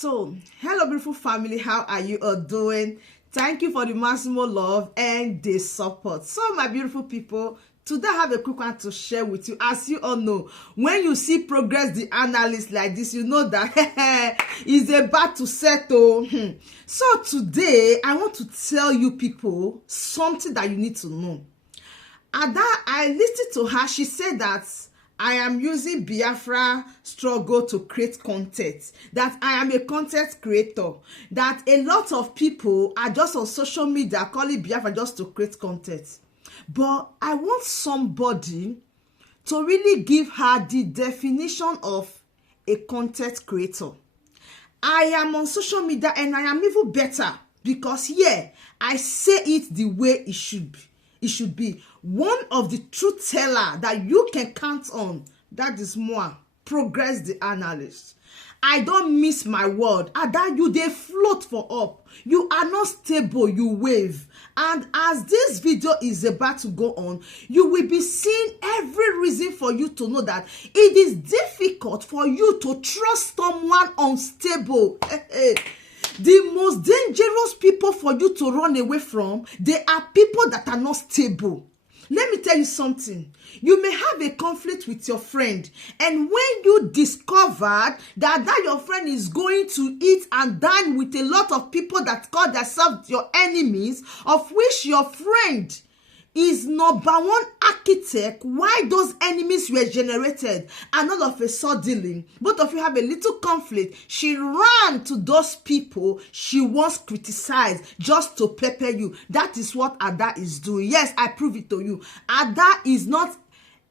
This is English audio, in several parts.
So, hello beautiful family, how are you all doing? Thank you for the maximum love and the support. So, my beautiful people, today I have a quick one to share with you. As you all know, when you see Progress the analyst like this, you know that it's about to settle. So today, I want to tell you people something that you need to know. Ada, I listened to her. She said that I am using Biafra struggle to create content, that I am a content creator, that a lot of people are just on social media calling Biafra just to create content. But I want somebody to really give her the definition of a content creator. I am on social media and I am even better because here I say it the way it should be. It should be one of the truth teller that you can count on. That is more Progress the analyst. I don't miss my word. Ada, you they float for up. You are not stable, you wave. And as this video is about to go on, you will be seeing every reason for you to know that it is difficult for you to trust someone unstable. The most dangerous people for you to run away from, they are people that are not stable. Let me tell you something. You may have a conflict with your friend, and when you discovered that your friend is going to eat and dine with a lot of people that call themselves your enemies, of which your friend is number one architect why those enemies were generated, and all of a sudden both of you have a little conflict, she ran to those people she once criticized just to pepper you. That is what Ada is doing. Yes, I prove it to you. Ada is not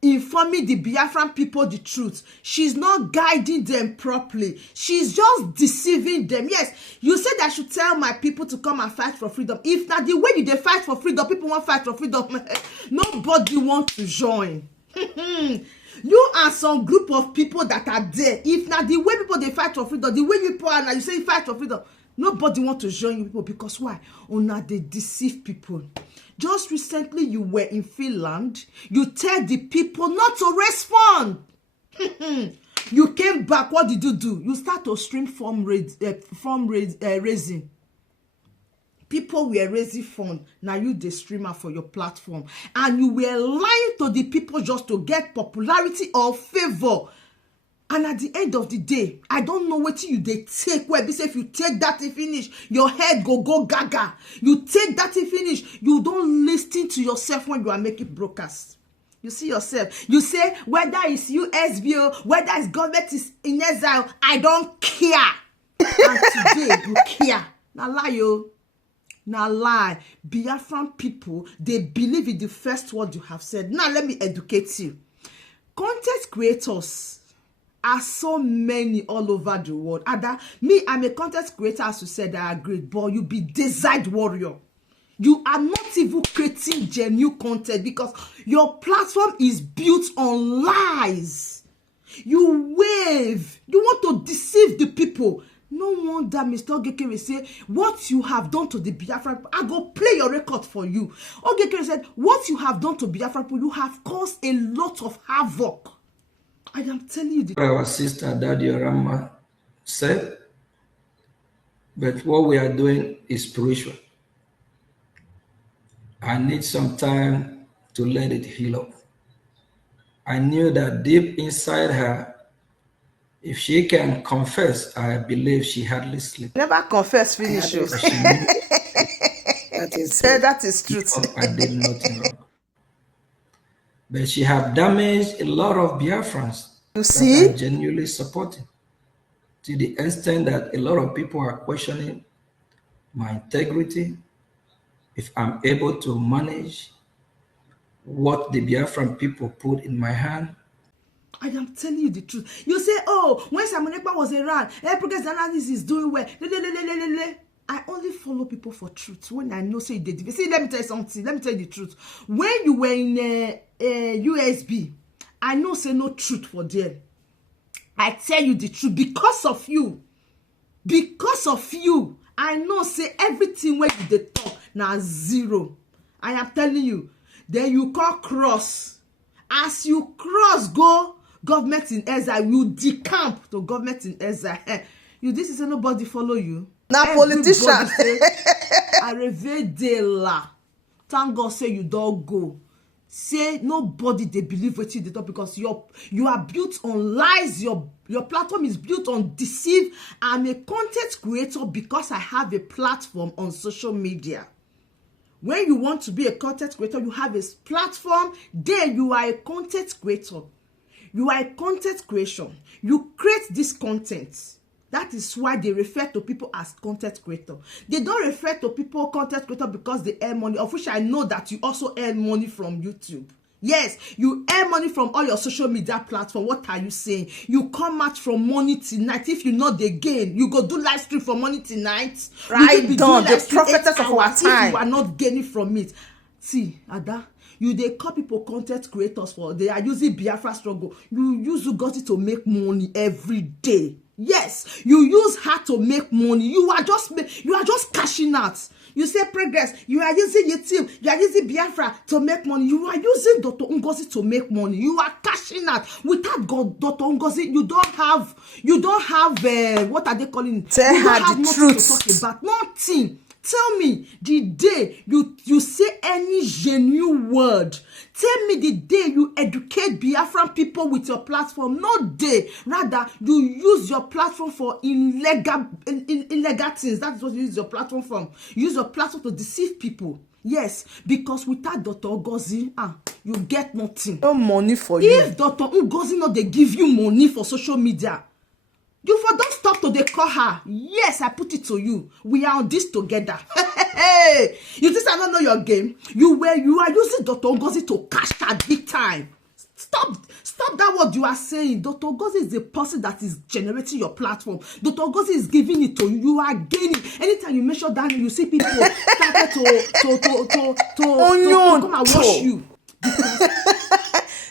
informing the Biafran people the truth. She's not guiding them properly. She's just deceiving them. Yes, you said I should tell my people to come and fight for freedom. If not the way they fight for freedom, people want fight for freedom. Nobody wants to join. You are some group of people that are there. If not the way people they fight for freedom, the way you people are now, you say you fight for freedom, nobody want to join you people. Because why? Una they deceive people. Just recently, you were in Finland. You tell the people not to respond. You came back. What did you do? You start to stream form raising. People were raising fund. Now you the streamer for your platform. And you were lying to the people just to get popularity or favor. And at the end of the day, I don't know what you they take. Where be say if you take that and finish, your head go gaga. You take that and finish, you don't listen to yourself when you are making broadcasts. You see yourself. You say whether it's USBO, whether it's government is in exile, I don't care. And today you care. Now lie yo. Now lie. Biafran people, they believe in the first word you have said. Now let me educate you. Content creators are so many all over the world. Ada, me, I'm a content creator, as you said, I agree, but you be desert warrior. You are not even creating genuine content because your platform is built on lies. You wave. You want to deceive the people. No wonder Mr. Ogeke will say, what you have done to the Biafra people, I go play your record for you. Ogeke said, what you have done to Biafra people, you have caused a lot of havoc. I am telling you the our sister Dadiorama said, but what we are doing is spiritual. I need some time to let it heal up. I knew that deep inside her, if she can confess, I believe she hardly sleep. Never confess, finish you. That is truth. I did nothing wrong. But she have damaged a lot of Biafrans that are genuinely supporting, to the extent that a lot of people are questioning my integrity, if I'm able to manage what the Biafran people put in my hand. I am telling you the truth. You say, oh, when Samonekpa was around, Progress analysis is doing well. I only follow people for truth when I know say they did. See, let me tell you something. Let me tell you the truth. When you were in USB, I know say no truth for them. I tell you the truth because of you. Because of you, I know say everything when you dey talk now zero. I am telling you. Then you call cross. As you cross go government in exile, you decamp to government in exile. You this is nobody follow you. Now politician. Arrive de la. Thank God say you don't go. Say nobody they believe what you talk because you are built on lies. Your platform is built on deceive. I'm a content creator because I have a platform on social media. When you want to be a content creator, you have a platform. There you are a content creator. You are a content creation. You create this content. That is why they refer to people as content creator. They don't refer to people content creator because they earn money, of which I know that you also earn money from YouTube. Yes, you earn money from all your social media platform. What are you saying? You come out from morning till night. If you know the gain, you go do live stream from morning till night. Right done, the prophetess of our time. If you are not gaining from it. See, Ada, you they call people content creators for they are using Biafra struggle. You use Ngozi to make money every day. Yes, you use her to make money. You are just cashing out. You say progress. You are using YouTube. You are using Biafra to make money. You are using Dr. Ngozi to make money. You are cashing out. Without God, Dr. Ngozi, you don't have what are they calling it? Tell you don't her have the nothing truth. to talk about. Nothing. Tell me the day you say any genuine word. Tell me the day you educate Biafran people with your platform. No day. Rather, you use your platform for illegal things. That's what you use your platform for. You use your platform to deceive people. Yes, because without Dr. Ngozi, you get nothing. No money for you. If Dr. Ngozi not they give you money for social media, you for don't stop to they call her. Yes, I put it to you. We are on this together. You think I don't know your game? You are using Dr. Ngozi to cash that big time. Stop that what you are saying. Dr. Ngozi is the person that is generating your platform. Dr. Ngozi is giving it to you. You are gaining. Anytime you measure that, you see people started to come and watch you.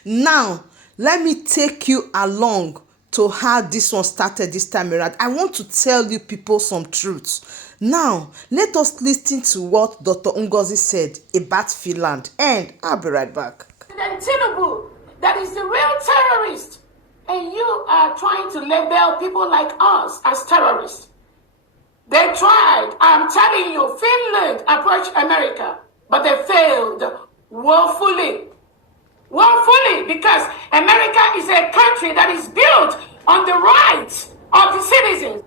Now, let me take you along to how this one started this time around. I want to tell you people some truths. Now, let us listen to what Dr. Ngozi said about Finland, and I'll be right back. President Tinubu, that is the real terrorist, and you are trying to label people like us as terrorists. They tried, I'm telling you, Finland approached America, but they failed woefully. Because America is a country that is built on the rights of the citizens.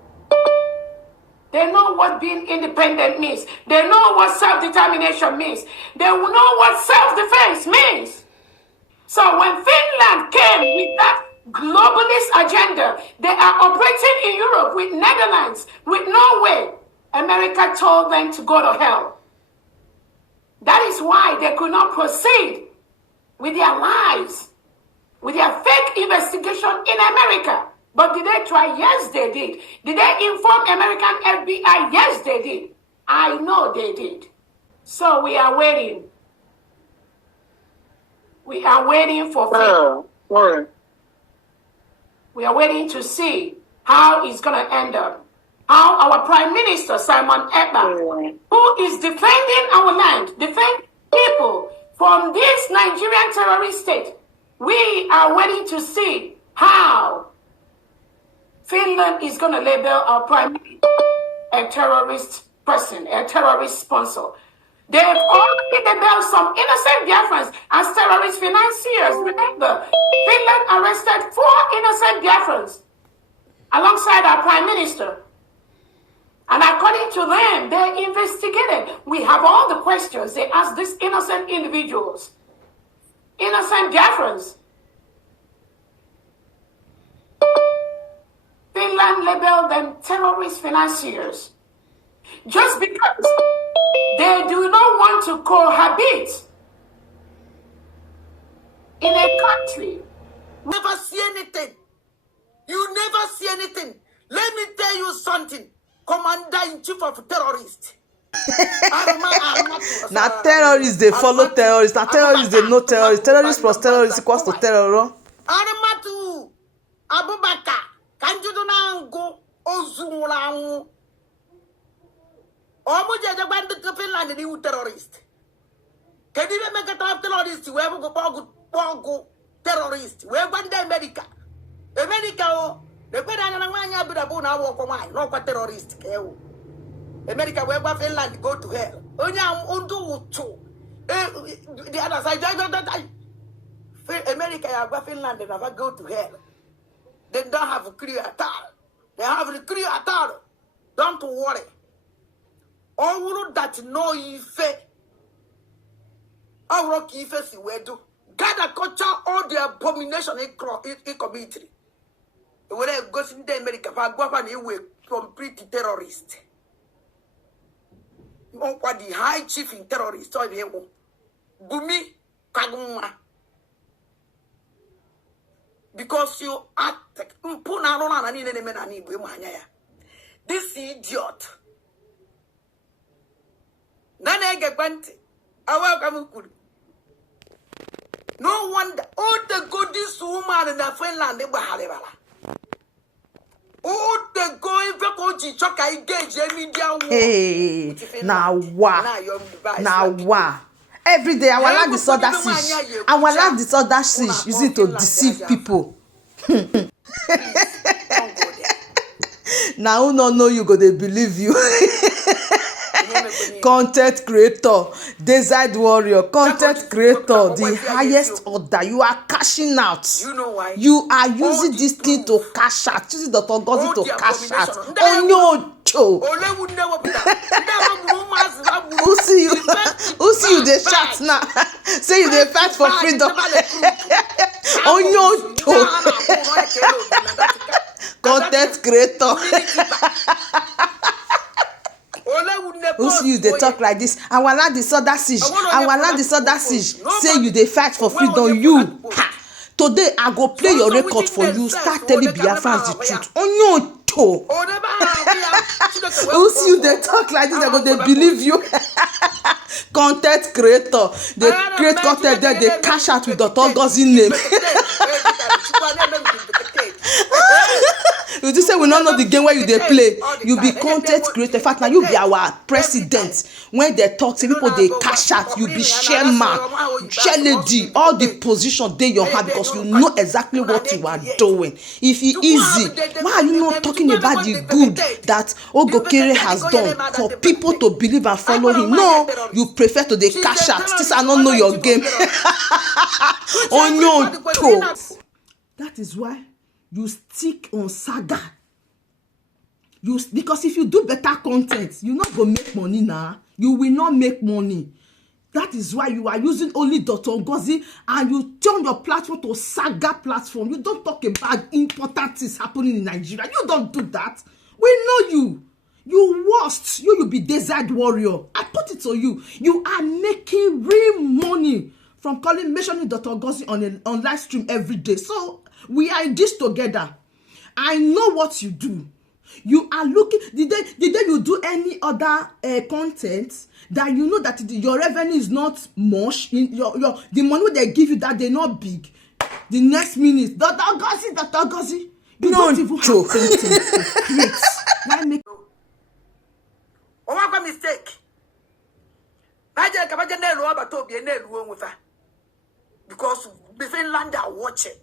They know what being independent means. They know what self-determination means. They know what self-defense means. So when Finland came with that globalist agenda, they are operating in Europe with Netherlands, with Norway. America told them to go to hell. That is why they could not proceed with their lives, with their fake investigation in America. But did they try? Yes, they did. Did they inform American FBI? Yes, they did. I know they did. So we are waiting. We are waiting for We are waiting to see how it's going to end up. How our Prime Minister, Simon Ekpa, who is defending our land, defending people from this Nigerian terrorist state, we are waiting to see how Finland is going to label our Prime Minister a terrorist person, a terrorist sponsor. They've already labeled some innocent Biafrans as terrorist financiers. Remember, Finland arrested 4 innocent Biafrans alongside our Prime Minister. And according to them, they investigated. We have all the questions they asked these innocent individuals, innocent Biafrans. Finland labeled them terrorist financiers just because they do not want to cohabit in a country. Never see anything. You never see anything. Let me tell you something. Commander-in-chief of terrorists. Now terrorists, they follow terrorists. Now terrorists, they know terrorists. Terrorists plus terrorists equals to terror. Aramatu Abubakar. Kanjudunango Ozumulangu. Omuja the bandit of Finland, the terrorist. Can you make a top terrorist? Where we go, terrorist. Where one day America. America, The better than a man, but a bone, I walk on no terrorist. America, where Finland go to hell. Undo two. The other side, America, Finland, they never go to hell. They don't have a clear attack. They have a clear attack. Don't worry. All that know ife. Our rock ife si wedu. Gather culture all the abomination in community. When I go to the America, I go up and we complete terrorist. You want what the high chief in terrorist or the Gumi Kaguma. Because you act this idiot. No wonder all the goodies woman in the Finland. All the going Vekoji Choka engage Hey, now what? Every day, I will like this other siege. I will like this other siege. Use it to deceive people. Now, who don't know you, go they believe you. Content creator, desert warrior, content creator, the highest order. You are cashing out. You know why? You are using this thing to cash out. Using Dr. Ngozi to cash out. On your show. Who see you? Who see you? They chat now. Say you they fight for freedom. On your show. Content creator. Who see you they talk like this? I will not this other siege. I will not this other siege. Say you they fight for freedom. You. Today I go play your record for you. Start telling Biafrans the truth. On your toe. Who see you they talk like this? They go they believe you. Content creator. They create content there. They cash out with Dr. Ngozi name. You just say we don't know the game where you they play. You be content creator. In fact, now you be our president. When they talk to people, they cash out. You be chairman, chair lady, all the position they you have because you know exactly what you are doing. If it easy, why are you not talking about the good that Ogokere has done for people to believe and follow him? No, you prefer to they cash out. This I don't know your game. On your toe. That is why you stick on saga. Because if you do better content, you not go make money now. You will not make money. That is why you are using only Dr. Ngozi and you turn your platform to saga platform. You don't talk about important things happening in Nigeria. You don't do that. We know you. You worst. You be desert warrior. I put it to you. You are making real money from mentioning Dr. Ngozi on live stream every day. So we are in this together. I know what you do. You are looking the day you do any other content that you know that your revenue is not much. In the money they give you that they're not big. The next minute, Dr. Ngozi, you don't even have content to create. Why make? What mistake? Because the Finland are watching.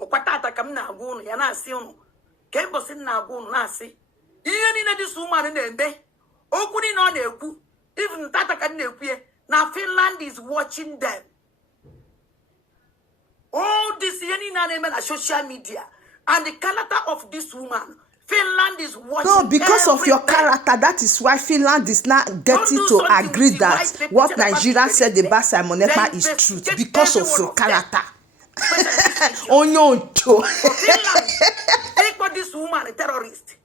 Okatata kam na agunu ya na asi unu kembo sin na agunu na asi ihe ni na this woman na ende okwu ni na ekwu even tata kan na ekwu na Finland is watching them. All this ihe ni na eme na social media and the character of this woman Finland is watching. No, because of your character, that is why Finland is not getting to agree that what Nigeria said about Simon Ekpa is truth because of your character. Oh no, take what this woman a terrorist.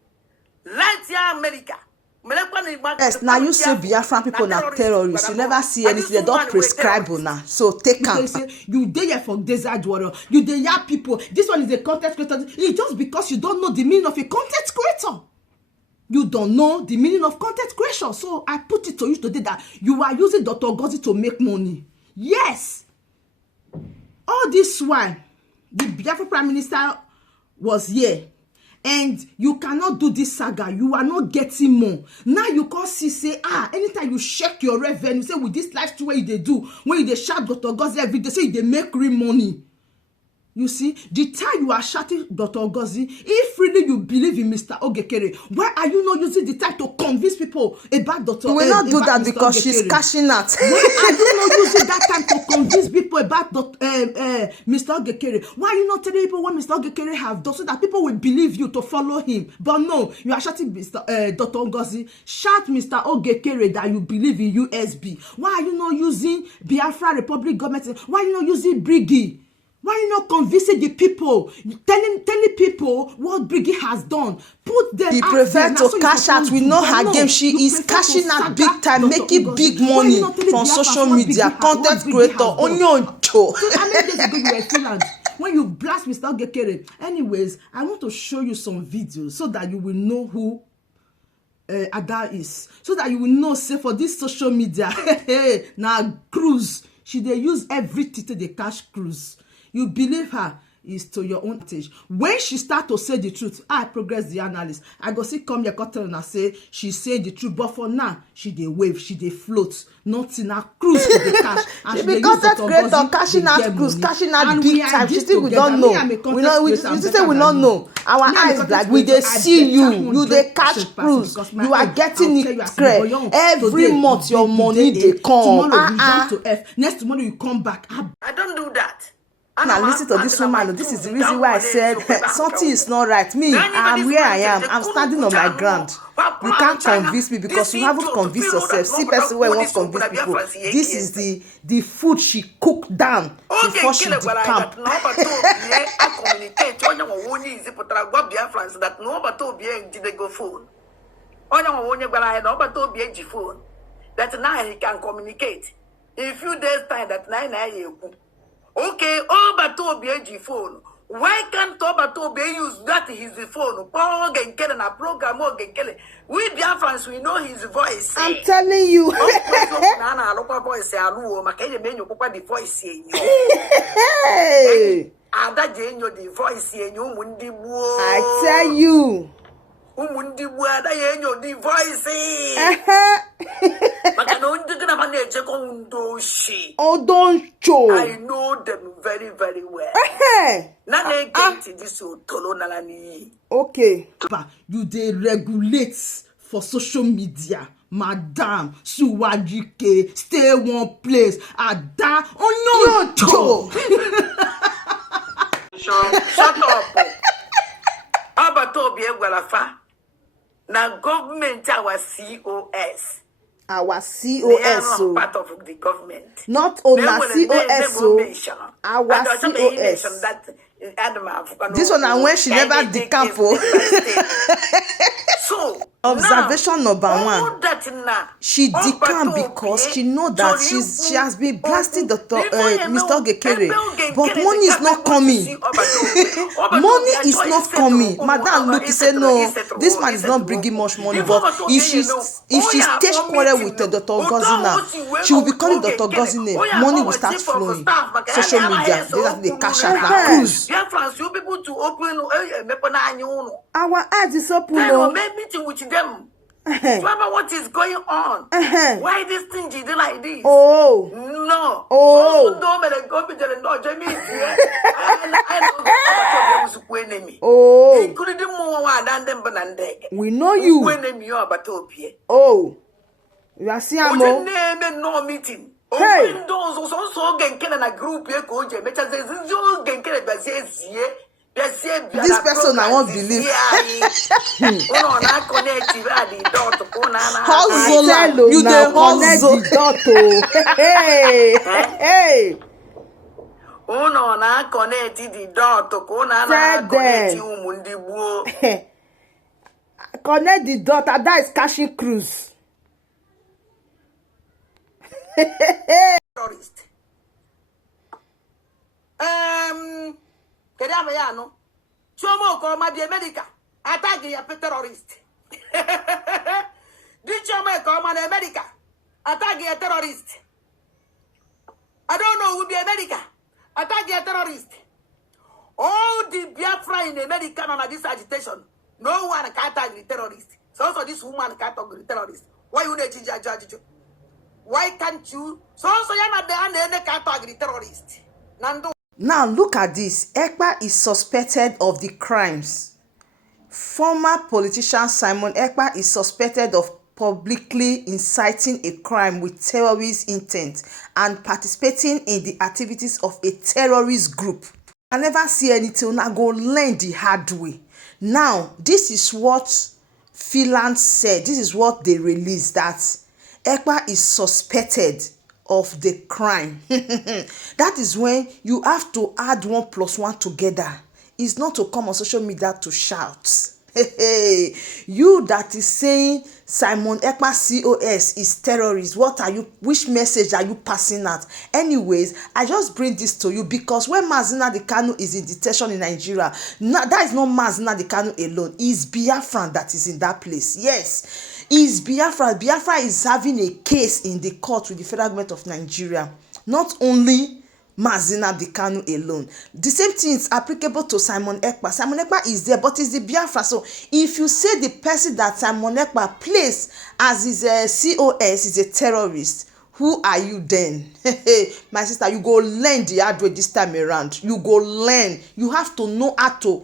Let's America. Yes, now you say Biafran people are terrorists. You never see anything. They don't prescribe now. So take them. You there for desert warrior. You there people. This one is a content creator. It's just because you don't know the meaning of a content creator. You don't know the meaning of content creation. So I put it to you today that you are using Dr. Ngozi to make money. Yes. All this while, the Biafra Prime Minister was here. And you cannot do this saga. You are not getting more. Now you can see, say, anytime you check your revenue, say, with this live stream, what they do, when they shout Dr. Ngozi every day, say, they make real money. You see, the time you are shouting Dr. Ngozi, if really you believe in Mr. Ogekere, why are you not using the time to convince people about Dr. You will not do that Mr. because Ogekere? she's cashing out. Why are you not using that time to convince people about Mr. Ogekere? Why are you not telling people what Mr. Ogekere have done so that people will believe you to follow him? But no, you are shouting Dr. Ngozi. Shout Mr. Ogekere that you believe in USB. Why are you not using Biafra Republic government? Why are you not using Brgie? Why are you not convincing the people, telling people what Brgie has done? Put them He out prefer there. to cash out. We know her game. She is cashing out big time, making big money from social media. Content creator, Onyoncho. How many days ago you were in Finland when you blast Mr. Ogekere? Anyways, I want to show you some videos so that you will know who Ada is, so that you will know, say, for this social media, now cruise, she they use everything to the cash cruise. You believe her is to your own stage. When she start to say the truth, I progress the analyst. I go see come here, and say she say the truth, but for now she dey wave, she dey float, nothing na cruise to the cash. She be content creator, cashing out cruise, cashing out big time. She still we don't know. We still say we don't know. Our eyes black. We dey see you. You dey cash cruise. You are getting it clear. Every month your money dey come. Tomorrow you jump to F. Next tomorrow you come back. I don't do that. Now listen to this woman. This is the reason why I said something is not right. Me, I'm where I am. I'm standing on my ground. You can't convince me because you haven't convinced yourself. See person where wants to convince people. This is the food she cooked down before she decamped. That now he can communicate. In few days time that okay, Obatobi phone. Why can't Obatobi use that his phone? A program we Biafrans, we know his voice. I'm telling you. I tell you. The voice. I know them very, very well. Okay. You dey regulate for social media. Madam, Suwajike, stay one place. Ada, oh no, Shut up. Abatobi Gwalafa. Now government our COS. Our COS. They are not part of the government. Not only COS. Our COS. This one and when she never decamp. So observation number one. That she decamp because she know that she has been blasting Mr. Ogekere, but money is not coming. Money is not coming. Madam look, he said no, this man is not bringing much money. But if she stage quarrel with Dr. Ngozi now, she will be calling Dr. Ngozi name. Money will start flowing. Social media, they cash out that cruise. You people to open Our eyes is open. Meeting with them. Remember what is going on? Why this thing is like this? Oh. No. Oh. Oh. We know you. Oh. You are seeing no meeting. Hey. This person I won't believe. Hustle, you the hustle. Hey. Uno na connect the dot to connect the dot. That is cashing cruise. Terrorist. Keriamayano. Chomo ko ma di America. Attack ya terrorist. Di chomo ko ma America. Attack ya terrorist. I don't know who be America. Attack ya terrorist. All the Biafra in America on this agitation. No one can attack the terrorist. So this woman can't attack the terrorist. Why you need to judge? Why can't you? So you're not the end can attack the terrorist. Nando. Now look at this. Ekpa is suspected of the crimes. Former politician Simon Ekpa is suspected of publicly inciting a crime with terrorist intent and participating in the activities of a terrorist group. I never see anything. Una go learn the hard way. Now, this is what Finland said. This is what they released, that Ekpa is suspected of the crime. That is when you have to add 1 + 1 together. It's not to come on social media to shout. Hey, you that is saying Simon Ekpa COS is terrorist, what are you, which message are you passing out? Anyways, I just bring this to you because when Mazi Nnamdi Kanu is in detention in Nigeria, that is not Mazi Nnamdi Kanu alone. It's Biafra that is in that place. Yes, it's Biafra. Biafra is having a case in the court with the federal government of Nigeria. Not only Mazi Nnamdi Kanu alone. The same thing is applicable to Simon Ekpa. Simon Ekpa is there, but it's the Biafra. So if you say the person that Simon Ekpa placed as his COS is a terrorist, who are you then? My sister, you go learn the hard way this time around. You go learn. You have to know how to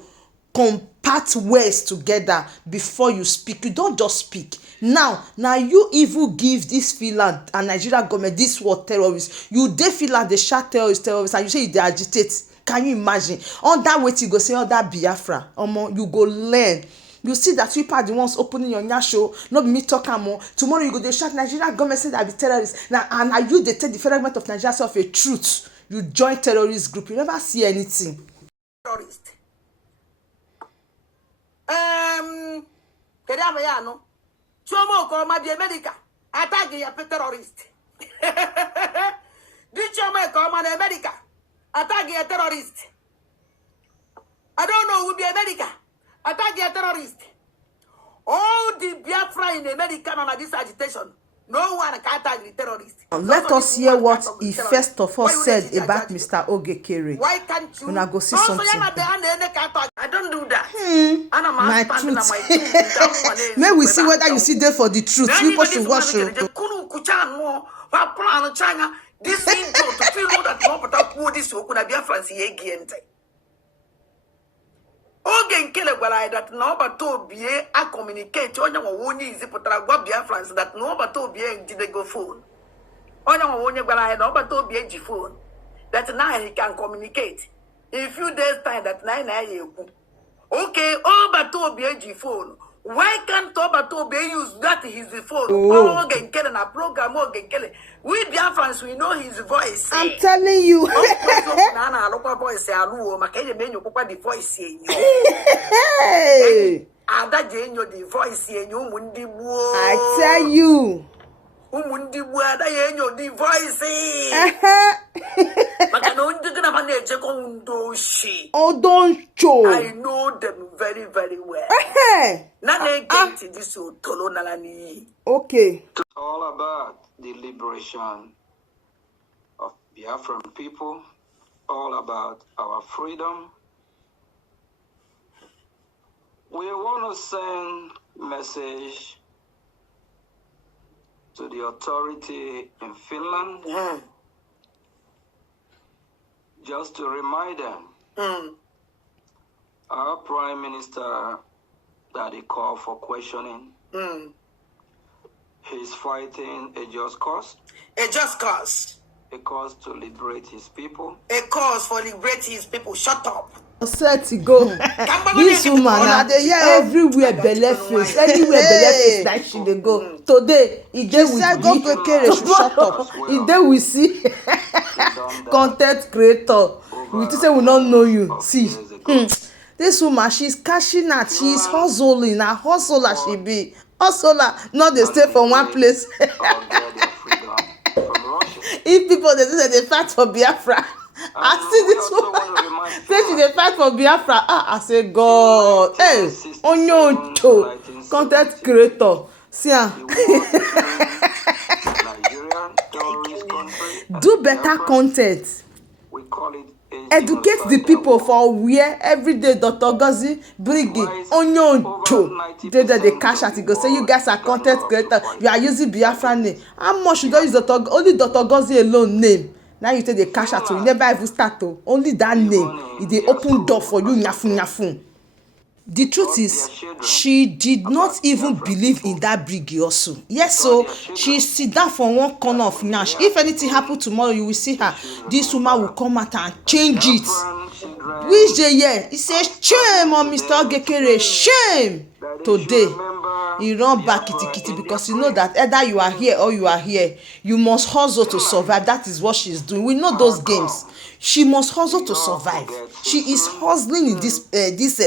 compact words together before you speak. You don't just speak. Now you even give this Finland and Nigeria government this word terrorist. You dey Finland dey shout terrorist, and you say they agitate. Can you imagine? On that way you go say all that Biafra. You go learn. You see that people are the ones opening your nyasho, not be me talking more. Tomorrow you go dey shout Nigeria government say that be terrorists. Now and you dey take the federal government of Nigeria self a truth. You join terrorist group. You never see anything. Terrorist. Chomo ko ma bi America attack ya terrorist. Di chomo ko ma na America attack ya terrorist. I don't know who be America attack ya terrorist. All the Biafra in America on this agitation. No one can attack the terrorist. Let us hear what he first of all said about Mr. Ogekere. Why can't you? When I go see something. I don't do that. My truth. May we see whether you see there for the truth. People should watch you. This thing to feel that no but this could be a fancy again. Oge nkele gwara that no but to be a communicate onye wonye izi putara gwa Biafrans that no but to be a go phone. Onye wonye gwara no but to be a phone that now he can communicate. In few days time that nine. Okay, all but to be a phone. Why can't Toba use that his phone? Oh, Genkele na program Genkele. We Biafrans we know his voice. I'm telling you. Nana local voice alu makeye menyo papa the voice Hey. Ada jenyo the voice yenyo mundi buo. I tell you. Umundi buo ada yenyo the voice. Maka no ndi na mane je ko undo shi. Oh don't show. I know them very very well. This okay. All about the liberation of Biafran people, all about our freedom. We want to send message to the authority in Finland, just to remind them, our Prime Minister that he called for questioning. He's fighting a just cause. A just cause. A cause to liberate his people. A cause for liberate his people. Shut up. Set to go. This woman everywhere belle face. Anywhere belle face that she dey go. Today, he dey with me. Shut up. He dey we see content creator. We say we don't know you. See. This woman, she's cashing out, she's hustling, a hustler she be. Hustler, not they stay for one place. If people they say they fight for Biafra, I see this woman say she they fight for Biafra. I say God, hey, Onyo content creator, see do better content. We call it educate the people for where every day Dr. Ngozi, Brgie, Onyo, they cash out. Go say you guys are content creators. You are using Biafra name. How much you don't use only Dr. Ngozi alone name? Now you take the cash out, so you never even start to. Only that name, they open door for you, nyafun. The truth is, she did not even believe in that Brgie also. Yes, so she sit down for one corner of Nash. If anything happen tomorrow, you will see her. This woman will come out and change it. Which day, yeah, he says, shame on Mr. Ogekere, shame. Today, he run back kitty because you know that either you are here or you are here. You must hustle to survive. That is what she's doing. We know those games. She must hustle to survive. She is hustling in this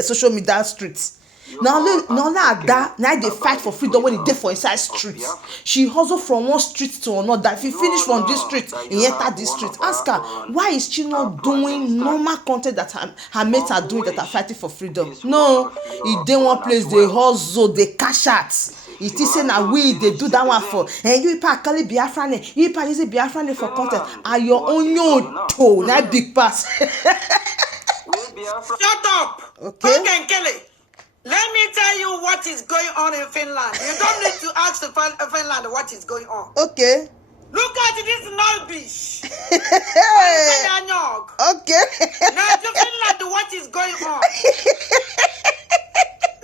social media streets. Now that they fight for freedom when they for inside streets. She hustle from one street to another. If he finish from this street, he enter this street. Ask her, why is she not doing normal content that her mates are doing that are fighting for freedom? No, he dey one place, they hustle, they cash out. It is saying that we they do that one for and you pa call it Biafra name, you pa use Biafra name for content and your own toe that big pass. Shut up. Okay, Kelly. Let me tell you what is going on in Finland. You don't need to ask Finland what is going on. okay. Look at this Nolbish. Okay. Now to Finland, what is going on?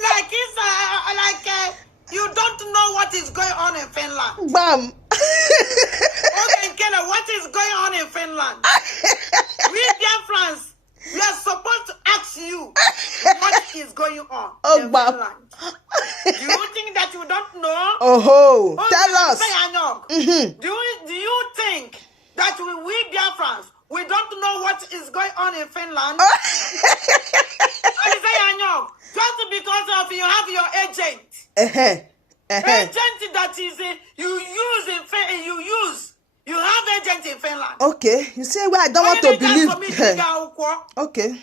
Like it's you don't know what is going on in Finland. Bam. Okay, Kelly, what is going on in Finland? We Biafrans, we are supposed to ask you what is going on in Finland. Do you think that you don't know? Oh, tell us. Do you think that we Biafrans, we don't know what is going on in Finland? Just because of you have your agent. Agent that is you have agent in Finland. Okay, you say well, I don't want to believe. Okay.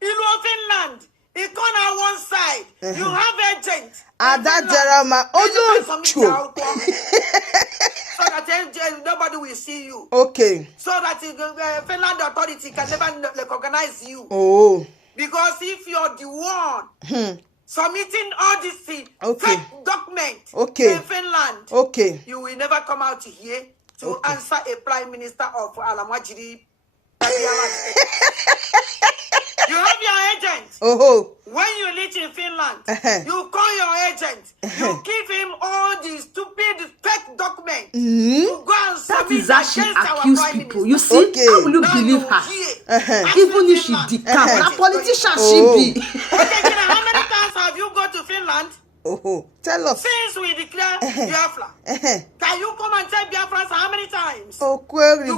You know Finland. It gone on one side. You have agent. That Jerama. Oh no, true. So that nobody will see you. Okay. So that Finland authority can never recognize you. Oh. Because if you're the one submitting all this fake document in Finland, you will never come out here to answer a prime minister of Alamajiri. You have your agent. When you reach in Finland, you call your agent. You give him all the stupid fake documents. You go and submit against our prime minister. You see, how will you believe her? Even if she decamp, a politician she be. Okay, how many times have you gone to Finland? Tell us. Since we declare Biafra, can you come and tell Biafrans how many times? You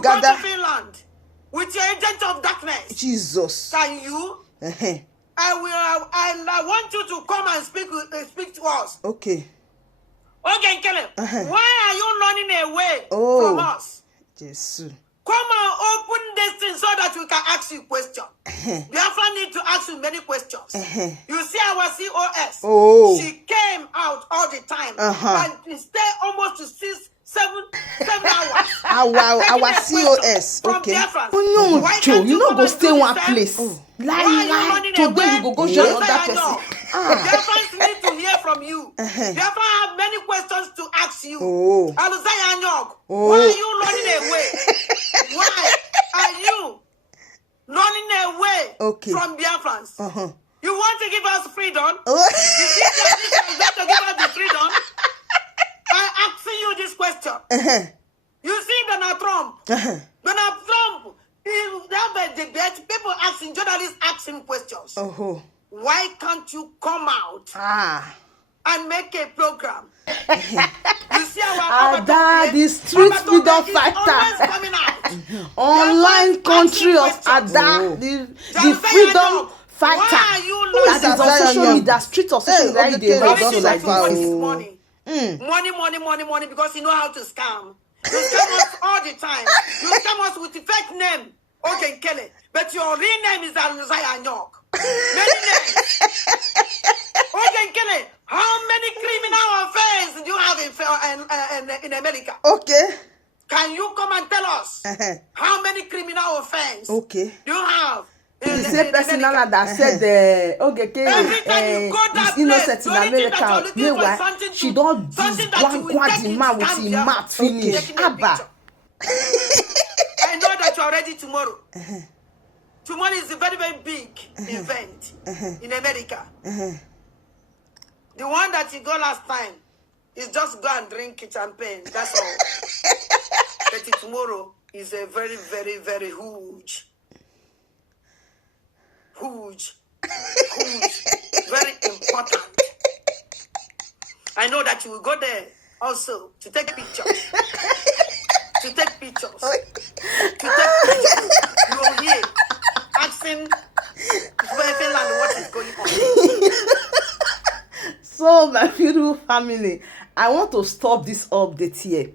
go to Finland with your agent of darkness. Jesus. Can you? I want you to come and speak to us. Okay, Kelly. Why are you running away from us? Jesus. Come and open this thing so that we can ask you questions. Biafra need to ask you many questions. You see our COS. She came out all the time and stay almost to 7 hours. Our COS. Okay. Oh no, you not go stay one place. Lie. Today you go join another person. Biafrans need to hear from you. Biafra have many questions to ask you. Why are you running away? Why are you running away from Biafrans? You want to give us freedom? You think that you want to give us the freedom? I'm asking you this question. You see Donald Trump. Donald Trump, he have a debate. People asking, journalists asking questions. Why can't you come out and make a program? You see our the street freedom fighter. Coming out. Online country of Ada, the freedom fighter. Why are you that is on social media, street of social media. They hustle like money. Money, because you know how to scam. You scam us all the time. You scam us with the fake name. Okay, Kelly. But your real name is Aluzaya Nyok. Many names. Okay, Kelly. How many criminal offenses do you have in America? Okay. Can you come and tell us how many criminal offenses do you have? The same person that said is innocent in America. Meanwhile, she don't do one quad man with him mouth finish. Abba. already tomorrow. Tomorrow is a very, very big event in America. The one that you go last time is just go and drink champagne. That's all. But tomorrow is a very, very, very huge, very important. I know that you will go there also to take pictures. You will hear asking Finland what is going on. So, my beautiful family, I want to stop this update here.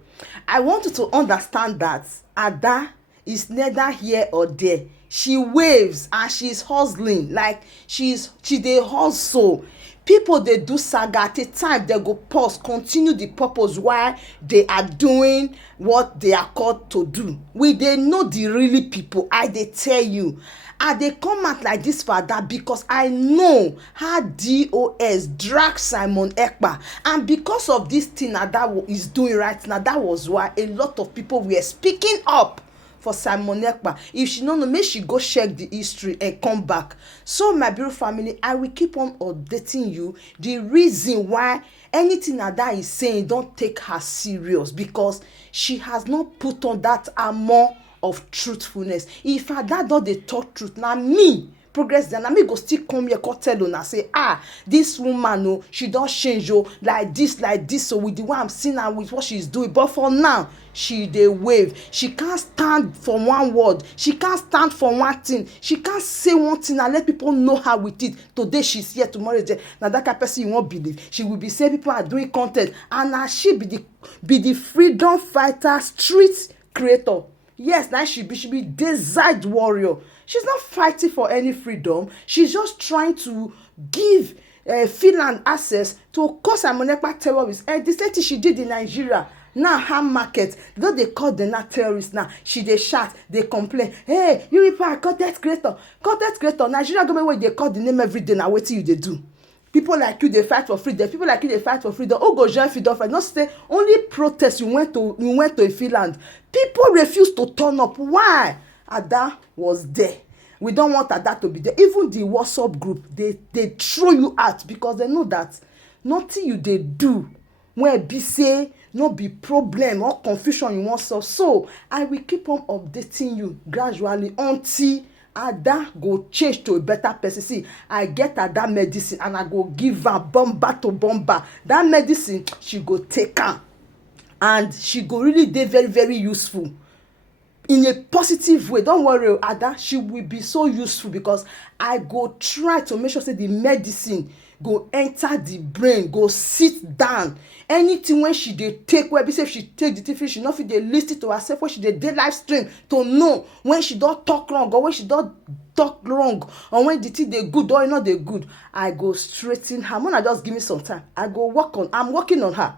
I want you to understand that Ada is neither here or there. She waves and she's hustling like she dey hustle. People they do saga at a time, they go pause, continue the purpose why they are doing what they are called to do. We they know the really people. I they tell you. And they come out like this for that because I know how DOS drag Simon Ekpa. And because of this thing that is doing right now, that was why a lot of people were speaking up for Simon Ekpa. If she don't know, make she go check the history and come back. So my beautiful family, I will keep on updating you the reason why anything that is saying don't take her serious, because she has not put on that armor of truthfulness. If I that don't they talk truth, now me progress then me go still come here go tell una say this woman oh she don't change oh like this so with the way I'm seeing her with what she's doing, but for now she dey wave. She can't stand for one word, she can't stand for one thing, she can't say one thing and let people know her with it. Today she's here, tomorrow is there. Now that kind of person you won't believe, she will be saying people are doing content and now she be the freedom fighter, street creator. Yes, now she be desert warrior. She's not fighting for any freedom. She's just trying to give Finland access to cause Simon Ekpa terrorists. And the same thing she did in Nigeria. Now her market, though they call them not terrorists now, she they shout, they complain. Hey, you people are content creator. Nigeria government where they call the name every day. Now what you they do? People like you, they fight for freedom. People like you, they fight for freedom. Oh, go join freedom fight. Not say only protest. You went to Finland. People refuse to turn up. Why? Ada was there. We don't want Ada to be there. Even the WhatsApp group, they throw you out because they know that nothing you they do when be say no be problem or confusion you want solve. So I will keep on updating you gradually until Ada go change to a better person. See, I get Ada medicine and I go give her bomber to bomber. That medicine she go take her and she go really dey very, very useful in a positive way. Don't worry, Ada, she will be so useful because I go try to make sure say the medicine go enter the brain, go sit down. Anything when she dey take, where be say if she take the thing, she not fit dey listen to herself when she dey live stream to know when she don't talk wrong or when she don't talk wrong or when the thing dey good or not dey good. I go straighten her. Mona just give me some time. I go work on. I'm working on her.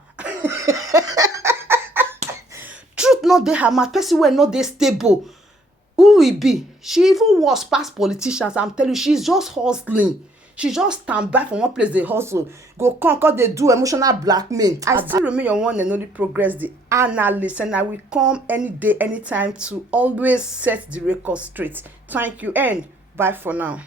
Truth not dey her mouth. Person wey not dey stable. Who will be? She even worse past politicians. I'm telling you, she's just hustling. She just stand by from one place they hustle. Go come, cause they do emotional blackmail. I still remain your one and only Progress, the analyst, and I will come any day, anytime to always set the record straight. Thank you and bye for now.